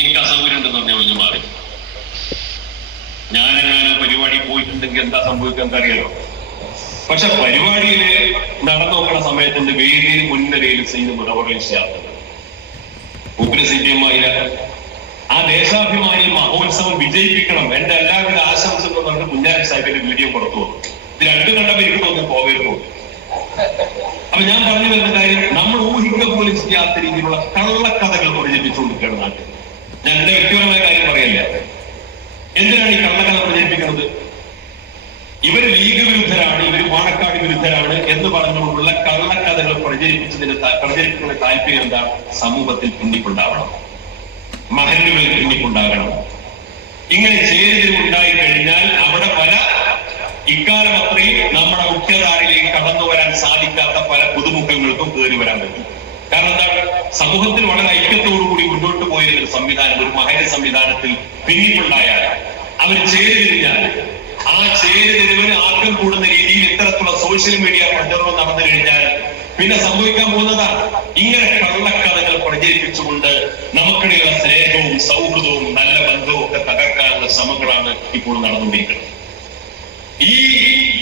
എനിക്ക് അസൗകര്യം ഉണ്ടെന്ന് പറഞ്ഞാൽ മാറി മാറി. ഞാനെങ്ങാനും പരിപാടി പോയിട്ടുണ്ടെങ്കിൽ എന്താ സംഭവിക്കാൻ അറിയാലോ പക്ഷെ പരിപാടിയിൽ നടന്നു നോക്കുന്ന സമയത്തിന്റെ വേദിയിൽ മുൻനിരയിൽ ചെയ്ത് എം ആയില്ല ആ ദേശാഭിമാനി മഹോത്സവം വിജയിപ്പിക്കണം. എന്റെ എല്ലാവിധ ആശംസകളും പറഞ്ഞ് കുഞ്ഞാലി സാഹിബിന്റെ വീഡിയോ പുറത്തു വന്നു. ഇത് രണ്ടു കണ്ടപ്പോൾ എനിക്ക് തോന്നി പോകരുന്നു അപ്പൊ ഞാൻ പറഞ്ഞു വരുന്ന കാര്യം നമ്മൾ ഊഹിക്ക പോലും ചെയ്യാത്ത രീതിയിലുള്ള കള്ളക്കഥകൾ പ്രചരിപ്പിച്ചുകൊണ്ടിരിക്കുകയാണ് നാട്ടിൽ. എന്റെ വ്യക്തിപരമായ കാര്യം പറയല്ല? എന്തിനാണ് ഈ കള്ളക്കഥ പ്രചരിപ്പിക്കുന്നത്? ഇവർ ലീഗ് വിരുദ്ധരാണ് ഇവർ പാണക്കാട് വിരുദ്ധരാണ് എന്ന് പറഞ്ഞുകൊണ്ടുള്ള കള്ളക്കഥകൾ പ്രചരിപ്പിച്ചതിന് പ്രചരിപ്പിക്കുന്ന താല്പര്യം എന്താ? സമൂഹത്തിൽ പിന്നിപ്പുണ്ടാവണം. മഹനുകളിൽ പിന്നിപ്പുണ്ടാകണം. ഇങ്ങനെ ചേരിതിരിവ് ഉണ്ടായി കഴിഞ്ഞാൽ അവിടെ പല ഇക്കാലം അത്രയും നമ്മുടെ മുഖ്യധാരയിലേക്ക് കടന്നു വരാൻ സാധിക്കാത്ത പല പുതുമുഖങ്ങൾക്കും കയറി വരാൻ പറ്റും. കാരണം എന്താണ് സമൂഹത്തിൽ വളരെ ഒരു സംവിധാനം ഒരു മഹേന സംവിധാനത്തിൽ പിന്നിട്ടുണ്ടായാൽ അവർ ചേരുതിരിഞ്ഞാൽ ആ ചേരുതിരിവിന് ആർക്കും കൂടുന്ന രീതിയിൽ ഇത്തരത്തിലുള്ള സോഷ്യൽ മീഡിയ പ്രചരണം നടന്നു കഴിഞ്ഞാൽ പിന്നെ സംഭവിക്കാൻ പോകുന്നതാണ് ഇങ്ങനെ കള്ളക്കഥകൾ പ്രചരിപ്പിച്ചുകൊണ്ട് നമുക്കിടയിലുള്ള സ്നേഹവും സൗഹൃദവും നല്ല ബന്ധവും ഒക്കെ തകർക്കാനുള്ള ശ്രമങ്ങളാണ് ഇപ്പോൾ നടന്നുകൊണ്ടിരിക്കുന്നത്. ഈ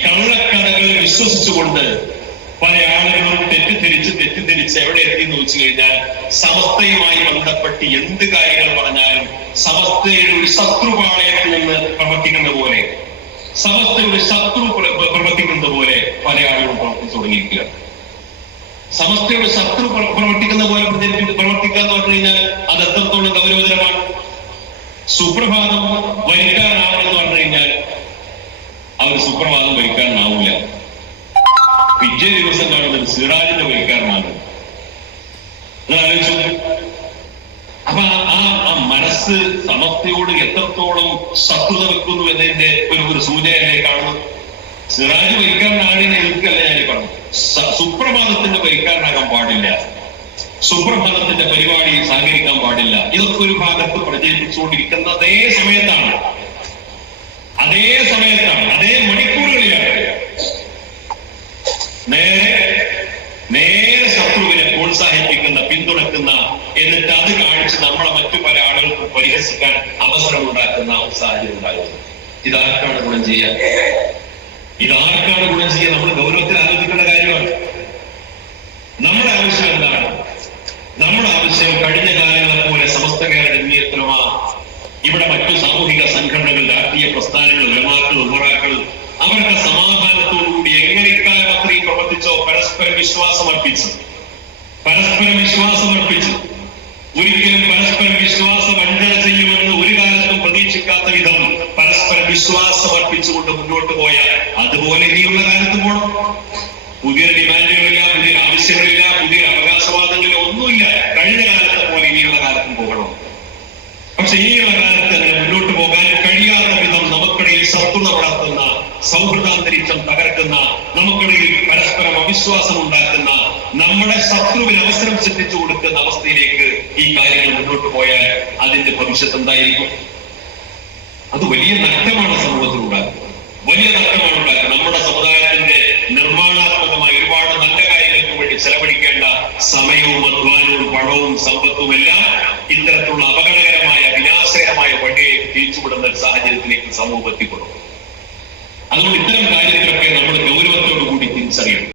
കള്ളക്കഥകൾ വിശ്വസിച്ചുകൊണ്ട് പല ആളുകളും തെറ്റിദ്ധരിച്ച് തെറ്റിദ്ധരിച്ച് എവിടെ എത്തി എന്ന് വെച്ച് കഴിഞ്ഞാൽ സമസ്തയുമായി ബന്ധപ്പെട്ട് എന്ത് കാര്യങ്ങൾ പറഞ്ഞാലും സമസ്തയുടെ ഒരു ശത്രുപാളയത്തിൽ നിന്ന് പ്രവർത്തിക്കുന്ന പോലെ സമസ്തയുടെ ശത്രു പ്ര- പ്ര- പ്രവർത്തിക്കുന്നത് പോലെ പല ആളുകളും പ്രവർത്തിച്ചു തുടങ്ങിയിരിക്കുകയാണ്. സമസ്തയുടെ ശത്രു പ്രവർത്തിക്കുന്ന പോലെ പ്രവർത്തിക്കുക എന്ന് പറഞ്ഞു കഴിഞ്ഞാൽ അത് എത്രത്തോളം ഗൗരവതരമാണ്. സുപ്രഭാതം വരിക്കാനാണെന്ന് പറഞ്ഞു കഴിഞ്ഞാൽ അവർ സുപ്രഭാതം വരിക്കാരനാവില്ല പിറ്റേ ദിവസം കാണുന്നത് സിറാജിന്റെ വരിക്കാരനാണ് അപ്പൊ ആ- ആ മനസ്സ് സമസ്തയോട് എത്രത്തോളം ശത്രുത വെക്കുന്നു എന്നതിന്റെ ഒരു ഒരു സൂചനയായി കാണുന്നു സിറാജ് വരിക്കാരനാണെന്ന് എതിർക്കല്ല ഞാൻ പറഞ്ഞു. സുപ്രഭാതത്തിന്റെ വൈക്കാരനാകാൻ പാടില്ല. സുപ്രഭാതത്തിന്റെ പരിപാടി സഹകരിക്കാൻ പാടില്ല. ഇതൊക്കെ ഒരു ഭാഗത്ത് പ്രചരിപ്പിച്ചുകൊണ്ടിരിക്കുന്ന അതേ സമയത്താണ്. അതേ സമയത്താണ്. അതേ മണിക്കൂറുകളിലാണ് പ്രോത്സാഹിപ്പിക്കുന്ന പിന്തുണക്കുന്ന എന്നിട്ട് അത് കാണിച്ച് നമ്മളെ മറ്റു പല ആളുകൾക്ക് പരിഹസിക്കാൻ അവസരം ഉണ്ടാക്കുന്ന ഒരു സാഹചര്യം ഉണ്ടായിരുന്നു. ഇതാർക്കാണ് ഗുണം ചെയ്യുക ഇതാർക്കാണ് ഗുണം ചെയ്യുക നമ്മൾ ഗൗരവത്തിൽ ആലോചിക്കേണ്ട കാര്യമാണ്. നമ്മുടെ ആവശ്യം എന്താണ്? നമ്മുടെ ആവശ്യം കഴിഞ്ഞ കാലങ്ങളെ പോലെ സമസ്ത കേരള ജമീയത്തിലുമാ ഇവിടെ മറ്റു സാമൂഹിക സംഘടനകൾ രാഷ്ട്രീയ പ്രസ്ഥാനങ്ങൾ ഉലമാക്കൾ ഉമറാക്കൾ അവരുടെ സമാധാനത്തോടുകൂടി എങ്ങനെ ഇക്കാലം അത്രയും പ്രവർത്തിച്ചോ? പരസ്പരം വിശ്വാസം അർപ്പിച്ചു പരസ്പരം വിശ്വാസം അർപ്പിച്ചു. ഒരിക്കലും പരസ്പരം വിശ്വാസം വഞ്ചന ചെയ്യുമെന്ന് ഒരു കാലത്തും പ്രതീക്ഷിക്കാത്ത വിധം പരസ്പരം വിശ്വാസം അർപ്പിച്ചുകൊണ്ട് മുന്നോട്ട് പോയാൽ അതുപോലെ ഇനിയുള്ള കാലത്ത് പോകണം പുതിയ ഡിമാൻഡുകളില്ല പുതിയ ആവശ്യങ്ങളില്ല പുതിയ അവകാശവാദങ്ങളില്ല ഒന്നുമില്ല. കഴിഞ്ഞ കാലത്തെ പോലെ ഇനിയുള്ള കാലത്തും പോകണം. പക്ഷെ ഇനിയുള്ള കാലത്ത് അങ്ങനെ മുന്നോട്ട് പോകാൻ കഴിയാത്ത വിധം നമുക്കിടയിൽ ശത്രുത വളർത്തുന്ന സൗഹൃദാന്തരീക്ഷം തകർക്കുന്ന നമുക്കിടയിൽ പരസ്പരം അവിശ്വാസം ഉണ്ടാക്കുന്ന നമ്മുടെ ശത്രുവിന് അവസരം സൃഷ്ടിച്ചു കൊടുക്കുന്ന അവസ്ഥയിലേക്ക് ഈ കാര്യങ്ങൾ മുന്നോട്ട് പോയാൽ അതിന്റെ ഭവിഷ്യത്ത് എന്തായിരിക്കും? അത് വലിയ നഷ്ടമാണ് സമൂഹത്തിൽ വലിയ നഷ്ടമാണ് ഉണ്ടാക്കുന്നത്. നമ്മുടെ സമുദായത്തിന്റെ നിർമ്മാണാത്മകമായ ഒരുപാട് നല്ല കാര്യങ്ങൾക്ക് വേണ്ടി ചെലവഴിക്കേണ്ട സമയവും അധ്വാനവും പണവും സമ്പത്തും എല്ലാം ഇത്തരത്തിലുള്ള അപകടകരമായ വിനാശകരമായ വഴിയെ തിരിച്ചുവിടുന്ന ഒരു സാഹചര്യത്തിലേക്ക് സമൂഹം എത്തിപ്പെടും. അതുകൊണ്ട് ഇത്തരം കാര്യങ്ങളൊക്കെ നമ്മൾ ഗൗരവത്തോടു കൂടി തിരിച്ചറിയണം.